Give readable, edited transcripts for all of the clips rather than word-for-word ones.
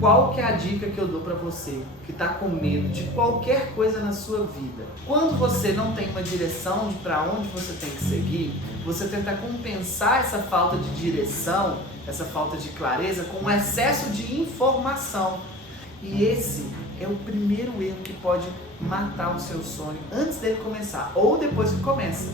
qual que é a dica que eu dou para você que está com medo de qualquer coisa na sua vida? Quando você não tem uma direção de para onde você tem que seguir, você tenta compensar essa falta de direção, essa falta de clareza com um excesso de informação. E esse é o primeiro erro que pode matar o seu sonho antes dele começar ou depois que começa.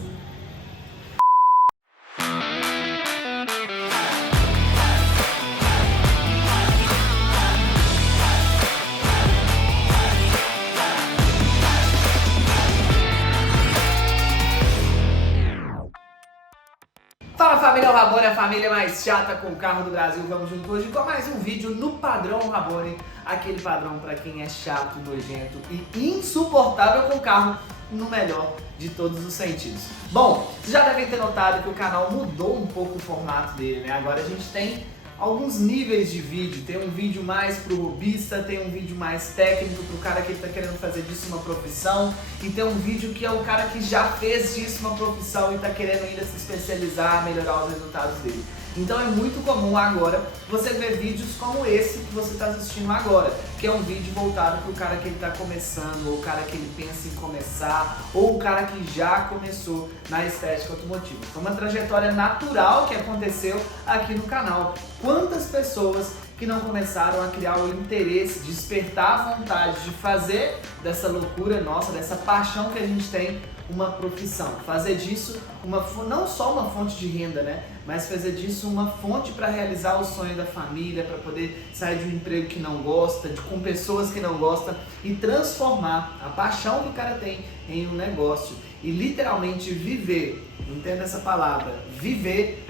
Fala família Rabone, a família mais chata com carro do Brasil. Vamos junto hoje com mais um vídeo no padrão Rabone, aquele padrão para quem é chato, nojento e insuportável com carro, no melhor de todos os sentidos. Bom, vocês já devem ter notado que o canal mudou um pouco o formato dele, né? Agora a gente tem alguns níveis de vídeo, tem um vídeo mais pro hobbyista, tem um vídeo mais técnico pro cara que tá querendo fazer disso uma profissão, e tem um vídeo que é o cara que já fez disso uma profissão e tá querendo ainda se especializar, melhorar os resultados dele. Então é muito comum agora você ver vídeos como esse que você está assistindo agora, que é um vídeo voltado para o cara que ele está começando, ou o cara que ele pensa em começar, ou o cara que já começou na estética automotiva. Foi uma trajetória natural que aconteceu aqui no canal. Quantas pessoas que não começaram a criar o interesse, despertar a vontade de fazer dessa loucura nossa, dessa paixão que a gente tem, uma profissão, fazer disso não só uma fonte de renda, né? Mas fazer disso uma fonte para realizar o sonho da família, para poder sair de um emprego que não gosta, com pessoas que não gostam e transformar a paixão que o cara tem em um negócio e literalmente viver, entenda essa palavra, viver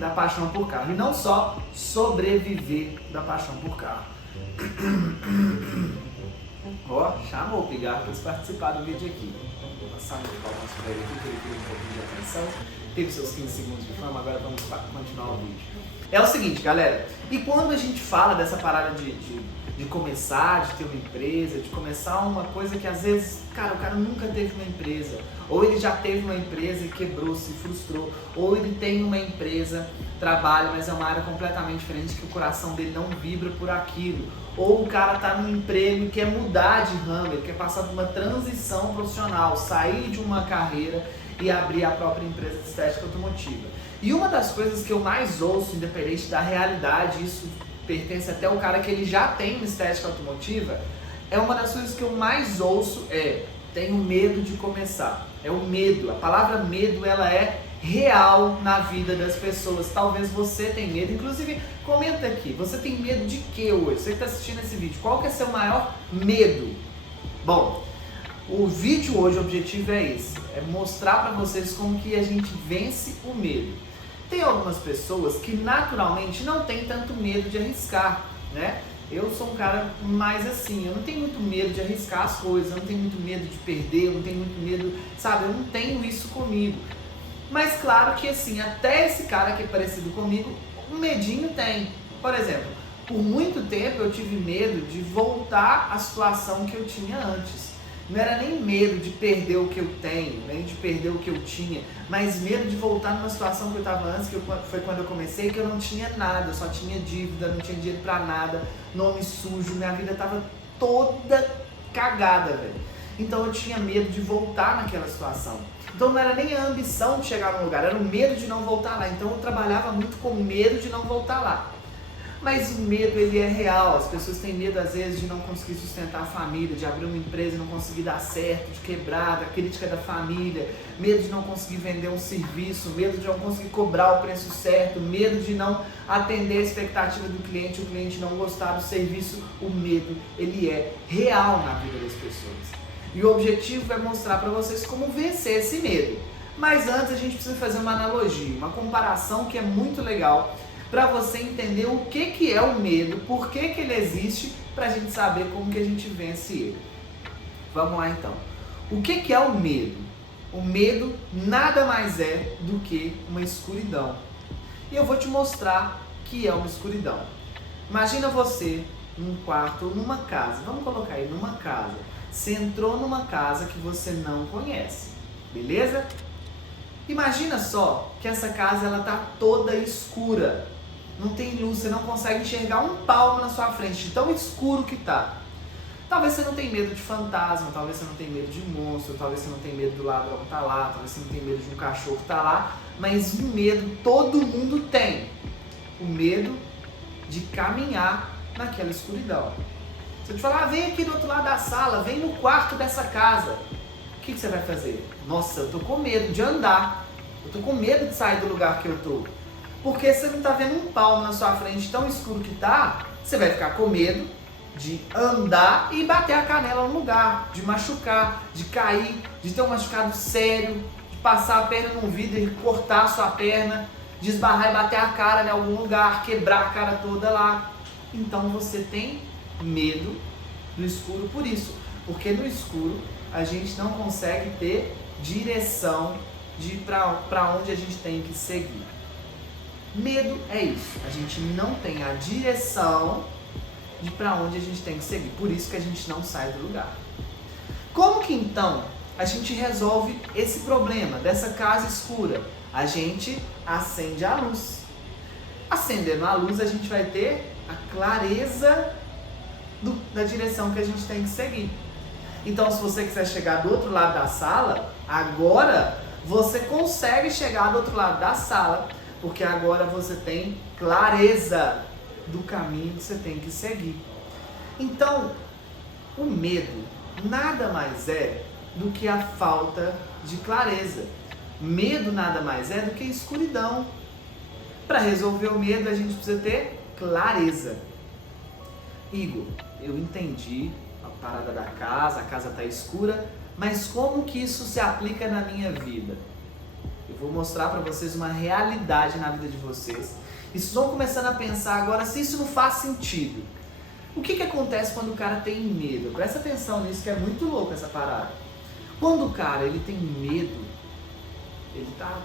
da paixão por carro e não só sobreviver da paixão por carro. Ó, chamou o pigarro para participar do vídeo aqui. Vou passar um palmas para ele aqui, que ele teve um pouquinho de atenção. Teve seus 15 segundos de fama, agora vamos continuar o vídeo. É o seguinte, galera, e quando a gente fala dessa parada de começar, de ter uma empresa, de começar uma coisa que às vezes, cara, o cara nunca teve uma empresa, ou ele já teve uma empresa e quebrou, se frustrou, ou ele tem uma empresa, trabalha, mas é uma área completamente diferente, que o coração dele não vibra por aquilo, ou o cara tá num emprego e quer mudar de ramo, ele quer passar por uma transição profissional, sair de uma carreira e abrir a própria empresa de estética automotiva. E uma das coisas que eu mais ouço, independente da realidade, isso pertence até ao cara que ele já tem uma estética automotiva, é uma das coisas que eu mais ouço tenho medo de começar. É o medo, a palavra medo ela é real na vida das pessoas. Talvez você tenha medo, inclusive comenta aqui, você tem medo de que hoje? Você que está assistindo esse vídeo, qual que é seu maior medo? Bom, o vídeo hoje, o objetivo é esse, é mostrar para vocês como que a gente vence o medo. Tem algumas pessoas que naturalmente não tem tanto medo de arriscar, né? Eu sou um cara mais assim, eu não tenho muito medo de arriscar as coisas, eu não tenho muito medo de perder, eu não tenho muito medo, sabe? Eu não tenho isso comigo. Mas claro que assim, até esse cara que é parecido comigo, um medinho tem. Por exemplo, por muito tempo eu tive medo de voltar à situação que eu tinha antes. Não era nem medo de perder o que eu tenho, nem de perder o que eu tinha, mas medo de voltar numa situação que eu estava antes, foi quando eu comecei, que eu não tinha nada, eu só tinha dívida, não tinha dinheiro pra nada, nome sujo, minha vida estava toda cagada, velho. Então eu tinha medo de voltar naquela situação. Então não era nem a ambição de chegar num lugar, era o medo de não voltar lá. Então eu trabalhava muito com medo de não voltar lá. Mas o medo ele é real, as pessoas têm medo às vezes de não conseguir sustentar a família, de abrir uma empresa e não conseguir dar certo, de quebrar, da crítica da família, medo de não conseguir vender um serviço, medo de não conseguir cobrar o preço certo, medo de não atender a expectativa do cliente, o cliente não gostar do serviço. O medo ele é real na vida das pessoas. E o objetivo é mostrar para vocês como vencer esse medo. Mas antes a gente precisa fazer uma analogia, uma comparação que é muito legal, para você entender o que é o medo, por que ele existe, para a gente saber como que a gente vence ele. Vamos lá então. O que é o medo? O medo nada mais é do que uma escuridão. E eu vou te mostrar que é uma escuridão. Imagina você num quarto ou numa casa, vamos colocar aí numa casa. Você entrou numa casa que você não conhece, beleza? Imagina só que essa casa ela tá toda escura. não tem luz, você não consegue enxergar um palmo na sua frente, de tão escuro que tá. Talvez você não tenha medo de fantasma, talvez você não tenha medo de monstro, talvez você não tenha medo do ladrão que tá lá, talvez você não tenha medo de um cachorro que tá lá, mas um medo todo mundo tem. O medo de caminhar naquela escuridão. Se eu te falar, vem aqui do outro lado da sala, vem no quarto dessa casa, o que você vai fazer? Nossa, eu tô com medo de andar, eu tô com medo de sair do lugar que eu tô. Porque você não tá vendo um palmo na sua frente tão escuro que tá, você vai ficar com medo de andar e bater a canela no lugar, de machucar, de cair, de ter um machucado sério, de passar a perna num vidro e cortar a sua perna, de esbarrar e bater a cara em algum lugar, quebrar a cara toda lá. Então você tem medo do escuro por isso, porque no escuro a gente não consegue ter direção de para onde a gente tem que seguir. Medo é isso, a gente não tem a direção de para onde a gente tem que seguir, por isso que a gente não sai do lugar. Como que então a gente resolve esse problema dessa casa escura? A gente acende a luz. Acendendo a luz a gente vai ter a clareza da direção que a gente tem que seguir. Então se você quiser chegar do outro lado da sala, agora você consegue chegar do outro lado da sala, porque agora você tem clareza do caminho que você tem que seguir. Então, o medo nada mais é do que a falta de clareza. Medo nada mais é do que escuridão. Para resolver o medo, a gente precisa ter clareza. Igor, eu entendi a parada da casa, a casa está escura, mas como que isso se aplica na minha vida? Eu vou mostrar para vocês uma realidade na vida de vocês. E vocês vão começando a pensar agora se isso não faz sentido. O que acontece quando o cara tem medo? Presta atenção nisso, que é muito louco essa parada. Quando o cara ele tem medo,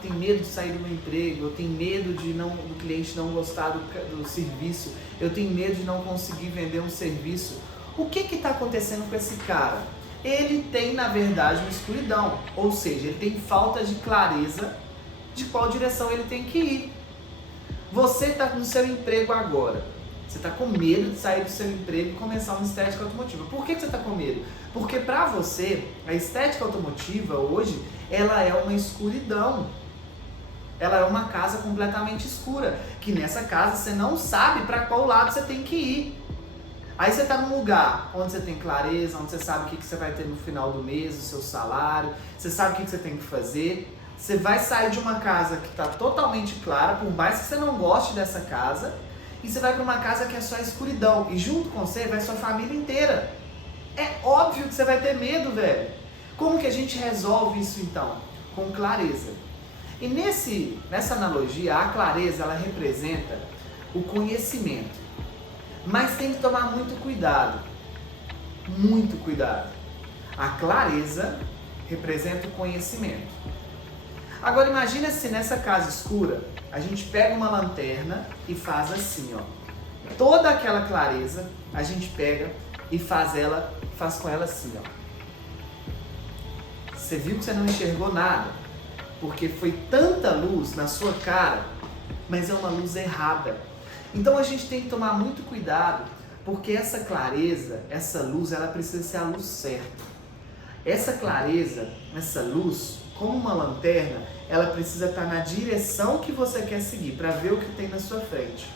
tem medo de sair do meu emprego, eu tenho medo do cliente não gostar do serviço, eu tenho medo de não conseguir vender um serviço. O que está acontecendo com esse cara? Ele tem, na verdade, uma escuridão, ou seja, ele tem falta de clareza de qual direção ele tem que ir. Você está no seu emprego agora, você está com medo de sair do seu emprego e começar uma estética automotiva. Por que você está com medo? Porque para você, a estética automotiva hoje, ela é uma escuridão. Ela é uma casa completamente escura, que nessa casa você não sabe para qual lado você tem que ir. Aí você está num lugar onde você tem clareza, onde você sabe o que você vai ter no final do mês, o seu salário, você sabe o que você tem que fazer. Você vai sair de uma casa que está totalmente clara, por mais que você não goste dessa casa, e você vai para uma casa que é só escuridão. E junto com você vai sua família inteira. É óbvio que você vai ter medo, velho. Como que a gente resolve isso então? Com clareza. E nessa analogia, a clareza ela representa o conhecimento. Mas tem que tomar muito cuidado. Muito cuidado. A clareza representa o conhecimento. Agora imagina se nessa casa escura a gente pega uma lanterna e faz assim, ó. Toda aquela clareza a gente pega e faz com ela assim, ó. Você viu que você não enxergou nada? Porque foi tanta luz na sua cara, mas é uma luz errada. Então a gente tem que tomar muito cuidado, porque essa clareza, essa luz, ela precisa ser a luz certa. Essa clareza, essa luz, como uma lanterna, ela precisa estar na direção que você quer seguir, para ver o que tem na sua frente.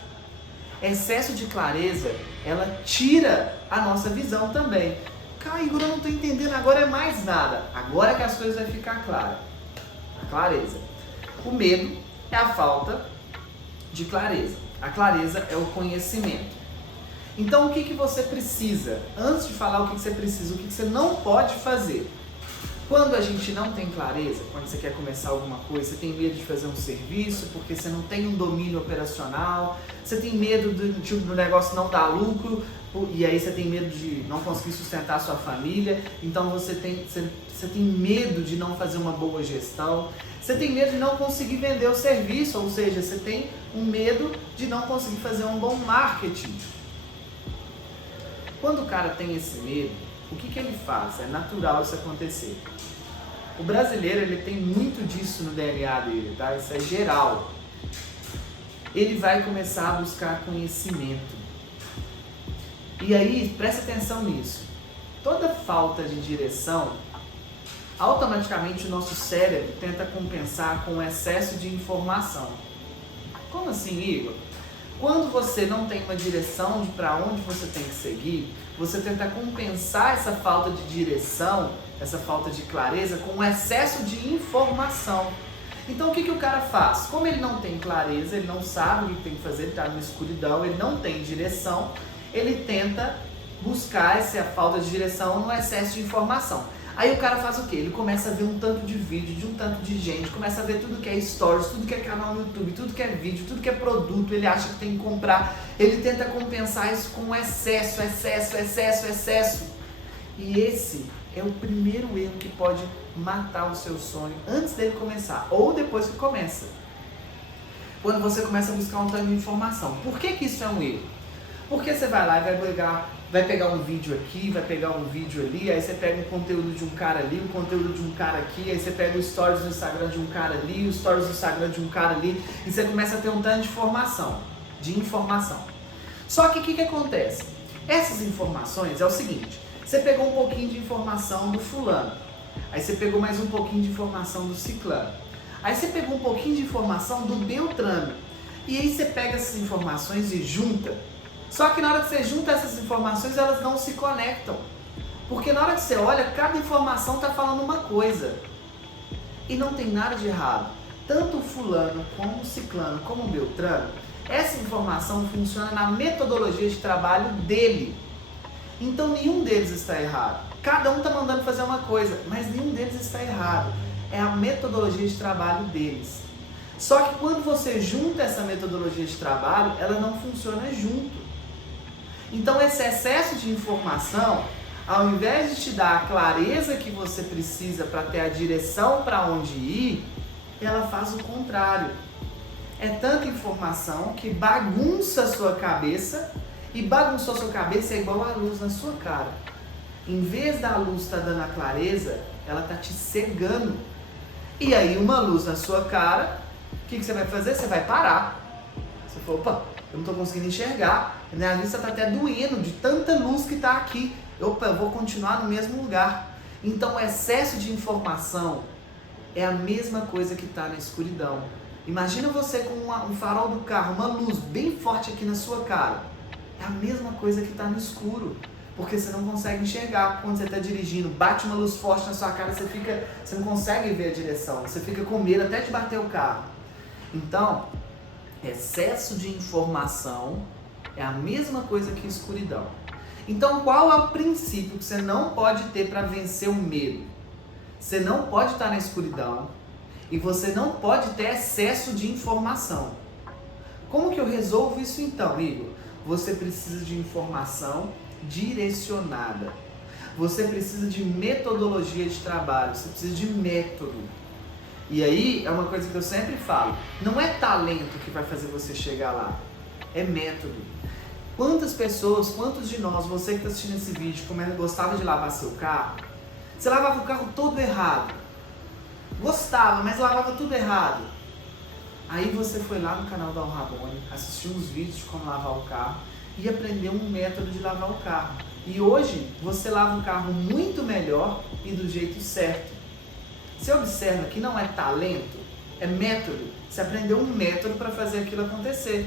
Excesso de clareza, ela tira a nossa visão também. Cara, Igor, eu não estou entendendo, agora é mais nada. Agora que as coisas vão ficar claras. A clareza. O medo é a falta de clareza. A clareza é o conhecimento. Então, o que você precisa? Antes de falar o que você precisa, o que você não pode fazer. Quando a gente não tem clareza, quando você quer começar alguma coisa, você tem medo de fazer um serviço, porque você não tem um domínio operacional, você tem medo do negócio não dar lucro, e aí você tem medo de não conseguir sustentar a sua família, então você tem medo de não fazer uma boa gestão, você tem medo de não conseguir vender o serviço, ou seja, você tem um medo de não conseguir fazer um bom marketing. Quando o cara tem esse medo, o que ele faz? É natural isso acontecer. O brasileiro ele tem muito disso no DNA dele, tá? Isso é geral. ele vai começar a buscar conhecimento. E aí, presta atenção nisso. Toda falta de direção, automaticamente o nosso cérebro tenta compensar com o excesso de informação. Como assim, Igor? Quando você não tem uma direção de para onde você tem que seguir, você tenta compensar essa falta de direção, essa falta de clareza com o excesso de informação. Então o que o cara faz? Como ele não tem clareza, ele não sabe o que tem que fazer, ele está numa escuridão, ele não tem direção, ele tenta buscar essa falta de direção no excesso de informação. Aí o cara faz o quê? Ele começa a ver um tanto de vídeo, de um tanto de gente, começa a ver tudo que é stories, tudo que é canal no YouTube, tudo que é vídeo, tudo que é produto, ele acha que tem que comprar, ele tenta compensar isso com excesso. E esse é o primeiro erro que pode matar o seu sonho antes dele começar, ou depois que começa. Quando você começa a buscar um tanto de informação. Por que isso é um erro? Porque você vai lá e vai pegar um vídeo aqui, vai pegar um vídeo ali, aí você pega um conteúdo de um cara ali, um conteúdo de um cara aqui, aí você pega o stories no Instagram de um cara ali, o stories no Instagram de um cara ali, e você começa a ter um tanto de informação. Só que o que acontece? Essas informações é o seguinte, você pegou um pouquinho de informação do fulano, aí você pegou mais um pouquinho de informação do ciclano, aí você pegou um pouquinho de informação do beltrano, e aí você pega essas informações e junta. Só que na hora que você junta essas informações, elas não se conectam. Porque na hora que você olha, cada informação está falando uma coisa. E não tem nada de errado. Tanto o fulano, como o ciclano, como o beltrano, essa informação funciona na metodologia de trabalho dele. Então nenhum deles está errado. Cada um está mandando fazer uma coisa, mas nenhum deles está errado. É a metodologia de trabalho deles. Só que quando você junta essa metodologia de trabalho, ela não funciona junto. Então esse excesso de informação, ao invés de te dar a clareza que você precisa para ter a direção para onde ir, ela faz o contrário. É tanta informação que bagunça a sua cabeça, e bagunçou a sua cabeça é igual a luz na sua cara. Em vez da luz estar dando a clareza, ela está te cegando. E aí uma luz na sua cara, o que você vai fazer? Você vai parar. Você falou, opa, eu não estou conseguindo enxergar, minha vista está até doendo de tanta luz que está aqui, eu vou continuar no mesmo lugar. Então o excesso de informação é a mesma coisa que está na escuridão. Imagina você com um farol do carro, uma luz bem forte aqui na sua cara, é a mesma coisa que está no escuro, porque você não consegue enxergar. Quando você está dirigindo, bate uma luz forte na sua cara, você não consegue ver a direção, você fica com medo até de bater o carro. Então, excesso de informação é a mesma coisa que escuridão. Então, qual é o princípio que você não pode ter para vencer o medo? Você não pode estar na escuridão e você não pode ter excesso de informação. Como que eu resolvo isso então, Igor? Você precisa de informação direcionada. Você precisa de metodologia de trabalho, você precisa de método. E aí, é uma coisa que eu sempre falo, não é talento que vai fazer você chegar lá, é método. Quantas pessoas, quantos de nós, você que está assistindo esse vídeo, gostava de lavar seu carro, você lavava o carro todo errado. Gostava, mas lavava tudo errado. Aí você foi lá no canal da Al Rabone, assistiu uns vídeos de como lavar o carro e aprendeu um método de lavar o carro. E hoje, você lava o carro muito melhor e do jeito certo. Você observa que não é talento, é método. Você aprendeu um método para fazer aquilo acontecer.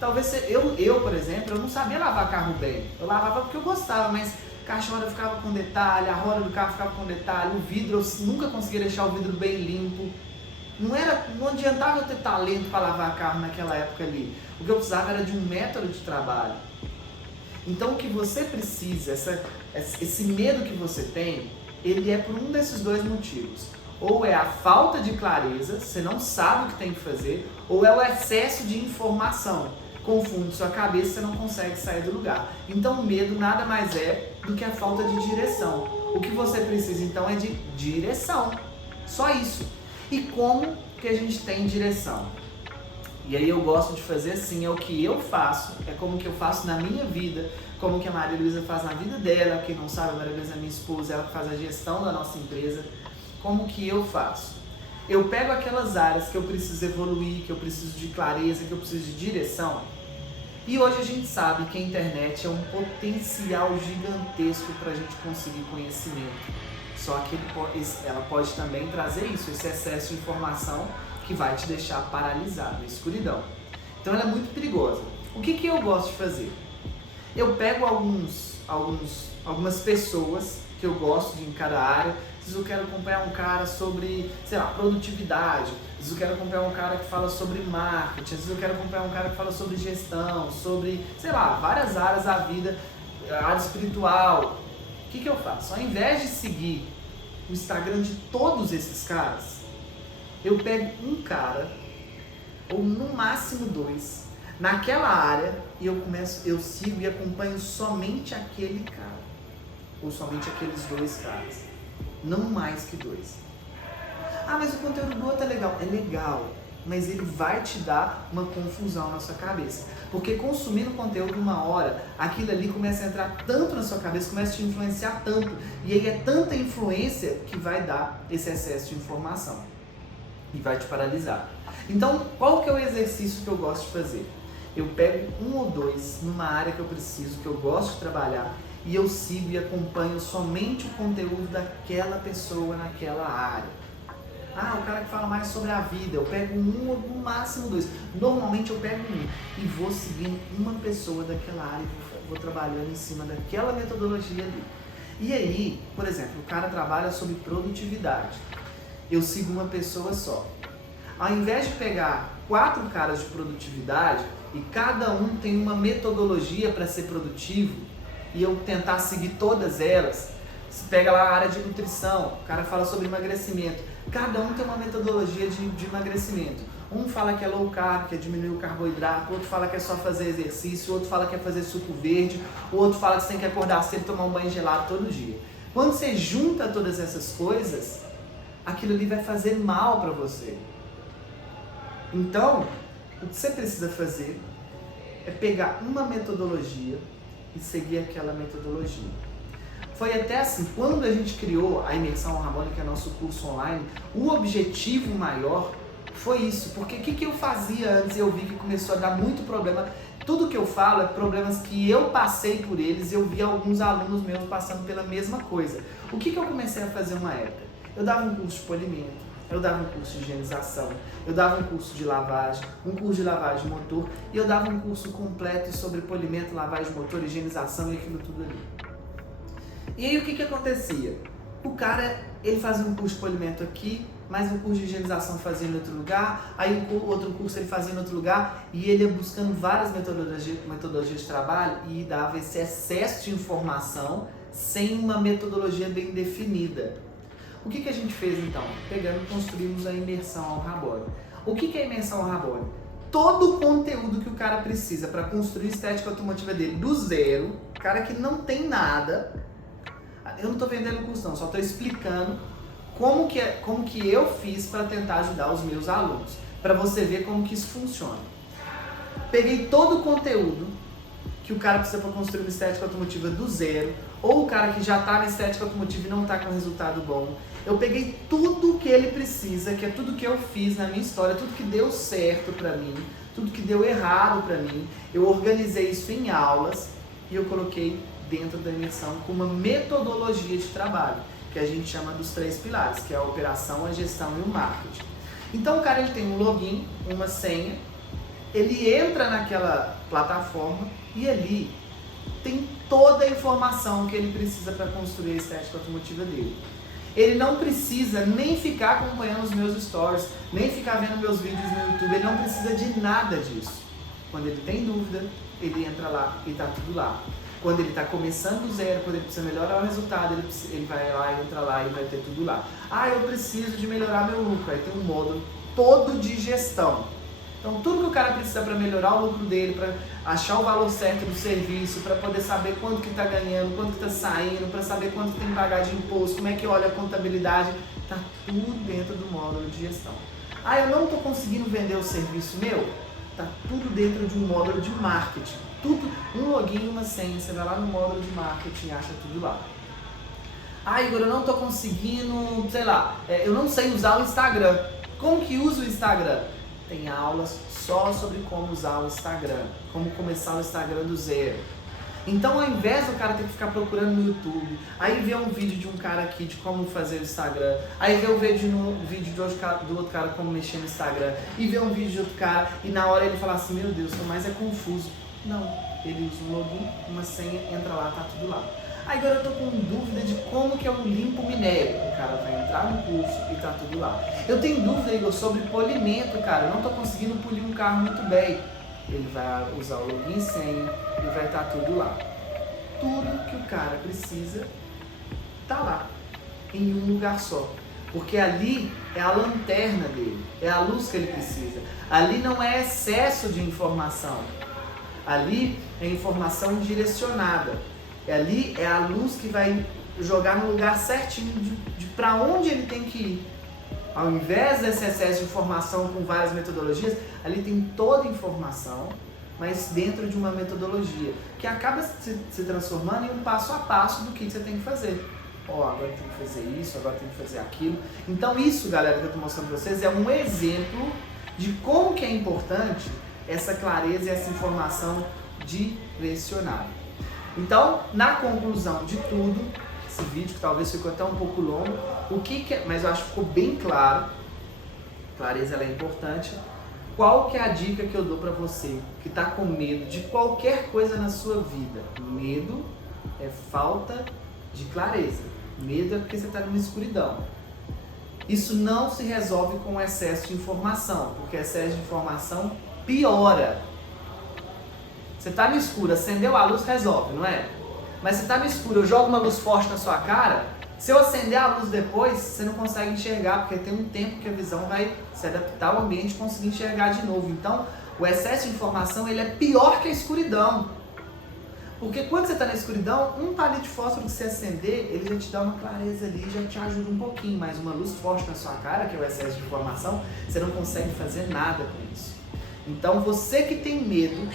Talvez eu, por exemplo, eu não sabia lavar carro bem. Eu lavava porque eu gostava, mas a caixona ficava com detalhe, a roda do carro ficava com detalhe, o vidro, eu nunca conseguia deixar o vidro bem limpo. Não adiantava eu ter talento para lavar carro naquela época ali. O que eu precisava era de um método de trabalho. Então o que você precisa, esse medo que você tem, ele é por um desses dois motivos. Ou é a falta de clareza, você não sabe o que tem que fazer, ou é o excesso de informação. Confunde sua cabeça, você não consegue sair do lugar. Então o medo nada mais é do que a falta de direção. O que você precisa então é de direção. Só isso. E como que a gente tem direção? E aí eu gosto de fazer assim, é o que eu faço, é como que eu faço na minha vida, como que a Maria Luísa faz na vida dela. Quem não sabe, a Maria Luísa é minha esposa, ela que faz a gestão da nossa empresa. Como que eu faço? eu pego aquelas áreas que eu preciso evoluir, que eu preciso de clareza, que eu preciso de direção. E hoje a gente sabe que a internet é um potencial gigantesco para a gente conseguir conhecimento. Só que ela pode também trazer isso, esse excesso de informação que vai te deixar paralisado, escuridão. Então ela é muito perigosa. O que eu gosto de fazer? Eu pego algumas pessoas que eu gosto de em cada área. Às vezes eu quero acompanhar um cara sobre, sei lá, produtividade. Às vezes eu quero acompanhar um cara que fala sobre marketing. Às vezes eu quero acompanhar um cara que fala sobre gestão, sobre, sei lá, várias áreas da vida, área espiritual. O que eu faço? Ao invés de seguir o Instagram de todos esses caras, eu pego um cara, ou no máximo 2, naquela área, e eu sigo e acompanho somente aquele cara. Ou somente aqueles 2 caras. Não mais que 2. Ah, mas o conteúdo do outro é legal. É legal, mas ele vai te dar uma confusão na sua cabeça. Porque consumindo conteúdo uma hora, aquilo ali começa a entrar tanto na sua cabeça, começa a te influenciar tanto. E aí é tanta influência que vai dar esse excesso de informação. E vai te paralisar. Então, qual que é o exercício que eu gosto de fazer? Eu pego 1 ou 2 numa área que eu preciso, que eu gosto de trabalhar, e eu sigo e acompanho somente o conteúdo daquela pessoa naquela área. Ah, o cara que fala mais sobre a vida, eu pego 1 ou no máximo 2. Normalmente eu pego 1 e vou seguindo uma pessoa daquela área e vou trabalhando em cima daquela metodologia ali. E aí, por exemplo, o cara trabalha sobre produtividade. Eu sigo uma pessoa só. Ao invés de pegar 4 caras de produtividade e cada um tem uma metodologia para ser produtivo e eu tentar seguir todas elas, você pega lá a área de nutrição, o cara fala sobre emagrecimento, cada um tem uma metodologia de emagrecimento. Um fala que é low carb, que é diminuir o carboidrato, o outro fala que é só fazer exercício, o outro fala que é fazer suco verde, o outro fala que você tem que acordar cedo e tomar um banho gelado todo dia. Quando você junta todas essas coisas, aquilo ali vai fazer mal para você. Então, o que você precisa fazer é pegar uma metodologia e seguir aquela metodologia. Foi até assim, quando a gente criou a Imersão Harmônica, que é nosso curso online, o objetivo maior foi isso. Porque o que eu fazia antes e eu vi que começou a dar muito problema. Tudo que eu falo é problemas que eu passei por eles e eu vi alguns alunos meus passando pela mesma coisa. O que eu comecei a fazer uma época? Eu dava um curso de polimento, eu dava um curso de higienização, eu dava um curso de lavagem, um curso de lavagem de motor e eu dava um curso completo sobre polimento, lavagem de motor, higienização e aquilo tudo ali. E aí o que acontecia? O cara, ele fazia um curso de polimento aqui, mais um curso de higienização fazia em outro lugar, aí o outro curso ele fazia em outro lugar e ele ia buscando várias metodologias de trabalho e dava esse excesso de informação sem uma metodologia bem definida. O que a gente fez então? Pegando e construímos a imersão ao Rabone. O que é a imersão ao Rabone? Todo o conteúdo que o cara precisa para construir a estética automotiva dele do zero, cara que não tem nada. Eu não estou vendendo o curso não, só estou explicando como que eu fiz para tentar ajudar os meus alunos, para você ver como que isso funciona. Peguei todo o conteúdo que o cara precisa para construir uma estética automotiva do zero, ou o cara que já está na estética automotiva e não está com resultado bom. Eu peguei tudo que ele precisa, que é tudo que eu fiz na minha história, tudo que deu certo para mim, tudo que deu errado para mim. Eu organizei isso em aulas e eu coloquei dentro da imersão com uma metodologia de trabalho, que a gente chama dos 3 pilares, que é a operação, a gestão e o marketing. Então o cara ele tem um login, uma senha, ele entra naquela plataforma e ali tem toda a informação que ele precisa para construir a estética automotiva dele. Ele não precisa nem ficar acompanhando os meus stories, nem ficar vendo meus vídeos no YouTube, ele não precisa de nada disso. Quando ele tem dúvida, ele entra lá e está tudo lá. Quando ele está começando do zero, quando ele precisa melhorar o resultado, ele vai lá, entra lá e vai ter tudo lá. Ah, eu preciso de melhorar meu lucro. Aí tem um módulo todo de gestão. Então, tudo que o cara precisa para melhorar o lucro dele, para achar o valor certo do serviço, para poder saber quanto que está ganhando, quanto que está saindo, para saber quanto tem que pagar de imposto, como é que olha a contabilidade, está tudo dentro do módulo de gestão. Ah, eu não estou conseguindo vender o serviço meu? Está tudo dentro de um módulo de marketing. Tudo, um login e uma senha, você vai lá no módulo de marketing e acha tudo lá. Ah, Igor, eu não estou conseguindo, sei lá, eu não sei usar o Instagram. Como que usa o Instagram? Tem aulas só sobre como usar o Instagram, como começar o Instagram do zero. Então, ao invés do cara ter que ficar procurando no YouTube, aí ver um vídeo de um cara aqui de como fazer o Instagram, aí ver o vídeo do outro cara como mexer no Instagram, e ver um vídeo de outro cara, e na hora ele falar assim, meu Deus, mas é confuso. Não, ele usa um login, uma senha, entra lá, tá tudo lá. Aí agora eu tô com dúvida de como que eu limpo minério. O cara vai entrar no curso e tá tudo lá. Eu tenho dúvida, Igor, sobre polimento, cara. Eu não tô conseguindo polir um carro muito bem. Ele vai usar o login e senha e vai estar tudo lá. Tudo que o cara precisa tá lá, em um lugar só. Porque ali é a lanterna dele, é a luz que ele precisa. Ali não é excesso de informação. Ali é informação direcionada. Ali é a luz que vai jogar no lugar certinho de para onde ele tem que ir. Ao invés desse excesso de informação com várias metodologias, ali tem toda a informação, mas dentro de uma metodologia, que acaba se transformando em um passo a passo do que você tem que fazer. Agora tem que fazer isso, agora tem que fazer aquilo. Então isso, galera, que eu estou mostrando para vocês, é um exemplo de como que é importante essa clareza e essa informação direcionada. Então, na conclusão de tudo, esse vídeo que talvez ficou até um pouco longo, mas eu acho que ficou bem claro, clareza ela é importante. Qual que é a dica que eu dou para você que está com medo de qualquer coisa na sua vida? Medo é falta de clareza. Medo é porque você está numa escuridão. Isso não se resolve com excesso de informação, porque excesso de informação piora. Você está no escuro, acendeu a luz, resolve, não é? Mas você está no escuro, eu jogo uma luz forte na sua cara, se eu acender a luz depois, você não consegue enxergar, porque tem um tempo que a visão vai se adaptar ao ambiente e conseguir enxergar de novo. Então, o excesso de informação ele é pior que a escuridão. Porque quando você está na escuridão, um palito de fósforo que você acender, ele já te dá uma clareza ali, já te ajuda um pouquinho, mas uma luz forte na sua cara, que é o excesso de informação, você não consegue fazer nada com isso. Então, você que tem medo,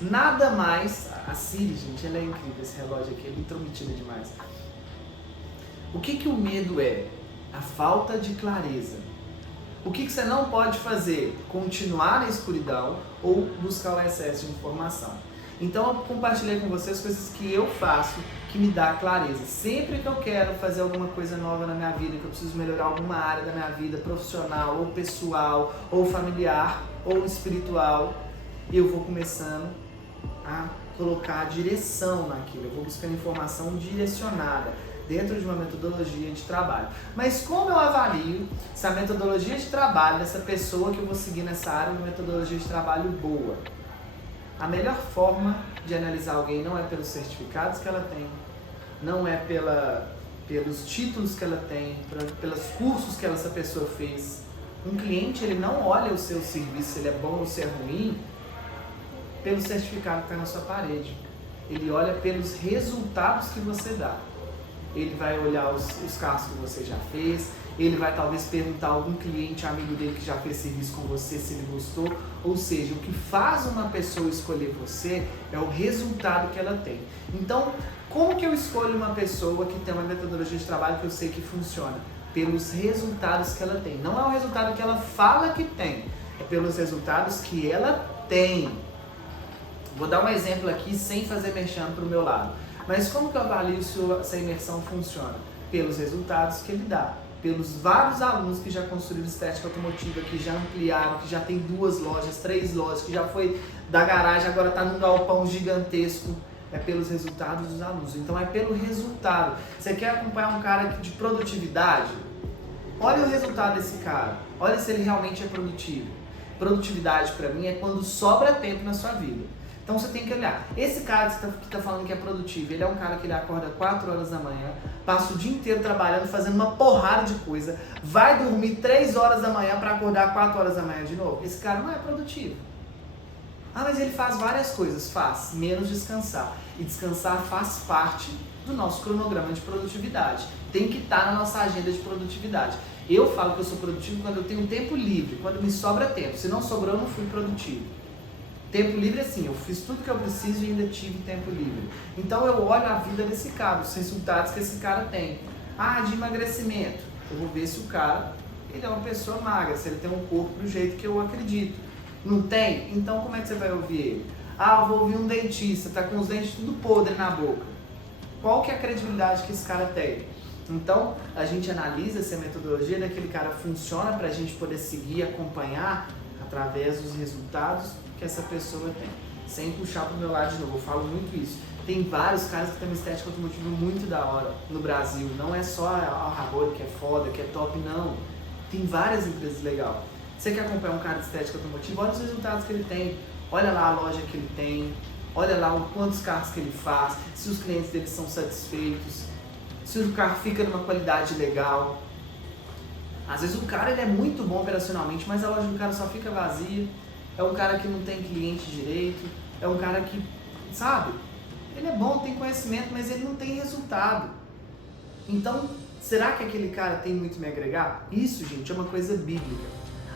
nada mais... A Siri, gente, ela é incrível, esse relógio aqui, é intrometida demais. O que o medo é? A falta de clareza. O que você não pode fazer? Continuar na escuridão ou buscar o excesso de informação. Então eu compartilhei com vocês coisas que eu faço que me dá clareza. Sempre que eu quero fazer alguma coisa nova na minha vida, que eu preciso melhorar alguma área da minha vida, profissional, ou pessoal, ou familiar, ou espiritual, eu vou começando a colocar direção naquilo. Eu vou buscando informação direcionada dentro de uma metodologia de trabalho. Mas como eu avalio se a metodologia de trabalho dessa pessoa que eu vou seguir nessa área é uma metodologia de trabalho boa? A melhor forma de analisar alguém não é pelos certificados que ela tem, não é pelos títulos que ela tem, pelos cursos que essa pessoa fez. Um cliente, ele não olha o seu serviço, se ele é bom ou se é ruim, pelo certificado que está na sua parede. Ele olha pelos resultados que você dá. Ele vai olhar os casos que você já fez, ele vai talvez perguntar a algum cliente, amigo dele que já fez serviço com você, se ele gostou. Ou seja, o que faz uma pessoa escolher você é o resultado que ela tem. Então, como que eu escolho uma pessoa que tem uma metodologia de trabalho que eu sei que funciona? Pelos resultados que ela tem. Não é o resultado que ela fala que tem, é pelos resultados que ela tem. Vou dar um exemplo aqui sem fazer merchan para o meu lado. Mas como que eu avalio se essa imersão funciona? Pelos resultados que ele dá. Pelos vários alunos que já construíram estética automotiva, que já ampliaram, que já tem 2 lojas, 3 lojas, que já foi da garagem, agora está num galpão gigantesco. É pelos resultados dos alunos. Então é pelo resultado. Você quer acompanhar um cara de produtividade? Olha o resultado desse cara. Olha se ele realmente é produtivo. Produtividade para mim é quando sobra tempo na sua vida. Então você tem que olhar, esse cara que está falando que é produtivo, ele é um cara que ele acorda 4 horas da manhã, passa o dia inteiro trabalhando, fazendo uma porrada de coisa, vai dormir 3 horas da manhã para acordar 4 horas da manhã de novo. Esse cara não é produtivo. Ah, mas ele faz várias coisas, faz, menos descansar. E descansar faz parte do nosso cronograma de produtividade. Tem que estar na nossa agenda de produtividade. Eu falo que eu sou produtivo quando eu tenho tempo livre, quando me sobra tempo. Se não sobrou, eu não fui produtivo. Tempo livre é assim, eu fiz tudo que eu preciso e ainda tive tempo livre. Então eu olho a vida desse cara, os resultados que esse cara tem. Ah, de emagrecimento. Eu vou ver se o cara ele é uma pessoa magra, se ele tem um corpo do jeito que eu acredito. Não tem? Então como é que você vai ouvir ele? Ah, eu vou ouvir um dentista, tá com os dentes tudo podre na boca. Qual que é a credibilidade que esse cara tem? Então, a gente analisa se a metodologia daquele cara funciona para a gente poder seguir e acompanhar através dos resultados que essa pessoa tem. Sem puxar pro meu lado de novo, eu falo muito isso. Tem vários caras que têm uma estética automotiva muito da hora no Brasil. Não é só a Rabori que é foda, que é top, não. Tem várias empresas legais. Você quer acompanhar um cara de estética automotiva? Olha os resultados que ele tem. Olha lá a loja que ele tem. Olha lá quantos carros que ele faz. Se os clientes dele são satisfeitos. Se o carro fica numa qualidade legal. Às vezes o cara ele é muito bom operacionalmente, mas a loja do cara só fica vazia. É um cara que não tem cliente direito. É um cara que, sabe? Ele é bom, tem conhecimento, mas ele não tem resultado. Então, será que aquele cara tem muito a me agregar? Isso, gente, é uma coisa bíblica.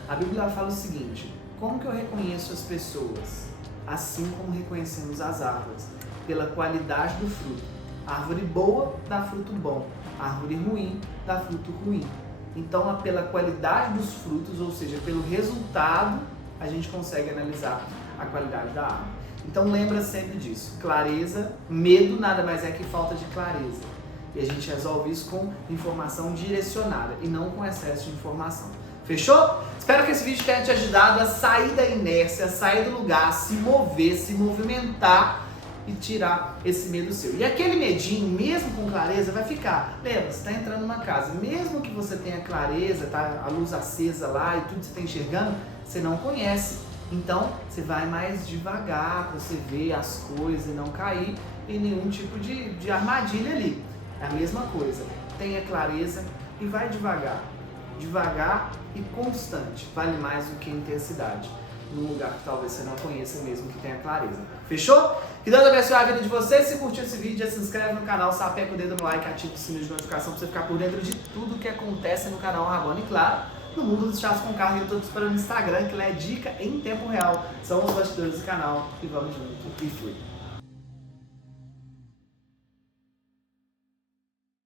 A Bíblia fala o seguinte: como que eu reconheço as pessoas? Assim como reconhecemos as árvores, pela qualidade do fruto. Árvore boa dá fruto bom, árvore ruim dá fruto ruim. Então, pela qualidade dos frutos, ou seja, pelo resultado, a gente consegue analisar a qualidade da árvore. Então, lembra sempre disso. Clareza, medo nada mais é que falta de clareza. E a gente resolve isso com informação direcionada e não com excesso de informação. Fechou? Espero que esse vídeo tenha te ajudado a sair da inércia, sair do lugar, se mover, se movimentar e tirar esse medo seu. E aquele medinho, mesmo com clareza, vai ficar. Lembra, você está entrando numa casa, mesmo que você tenha clareza, tá a luz acesa lá e tudo que você está enxergando, você não conhece. Então, você vai mais devagar para você ver as coisas e não cair em nenhum tipo de armadilha ali. É a mesma coisa. Tenha clareza e vai devagar. Devagar e constante. Vale mais do que intensidade. Num lugar que talvez você não conheça mesmo que tenha clareza. Fechou? Que Deus abençoe a vida de vocês. Se curtiu esse vídeo, já se inscreve no canal, sapeca o dedo no like, ativa o sininho de notificação para você ficar por dentro de tudo que acontece no canal Rabone. E claro, no mundo dos chás com carro, eu tô te esperando no Instagram, que lá é dica em tempo real. São os bastidores do canal. E vamos junto. E fui.